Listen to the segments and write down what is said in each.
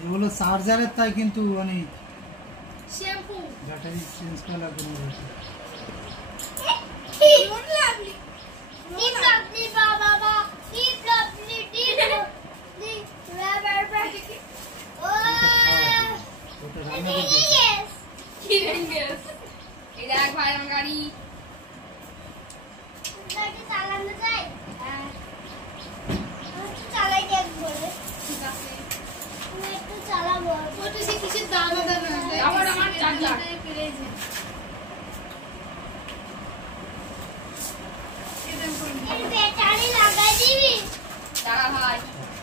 এগুলো চার্জারের তাই কিন্তু অনেক শ্যাম্পু ব্যাটারি চেঞ্জ করা লাগবে না গাড়ি চালানো যায় চালাই দেখ বলে ঠিক আছে তুমি একটু চালাবো ওটা সে কিসের দানা দানা আবার আমার চার্জার পেরেছে এর ব্যাটারি লাগাই দিবি দাঁড়া ভাই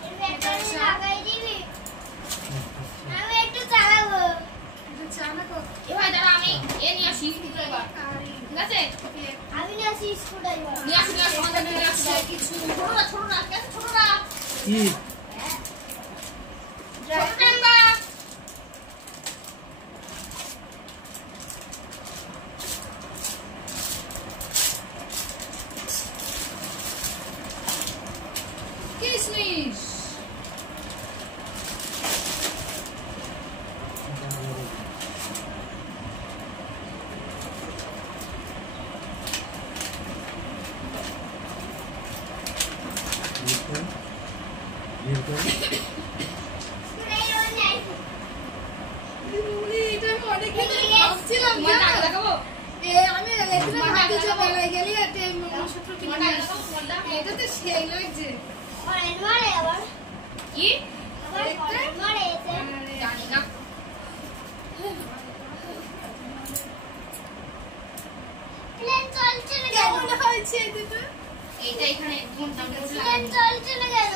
এর ব্যাটারি লাগাই দিবি আমি একটু চালাবো এটা চালাবো এ ভাই দাঁড়া আমি এ নিয়ে আসি ঠিক আছে আমি নিয়ে আসি স্ক্রুড্রাইভার নিয়ে আসি সমাধান নিয়ে আসি কিছু ছোট না কেন ছোট না কি কিশমিশ এইটা এখানে চলছে না কেন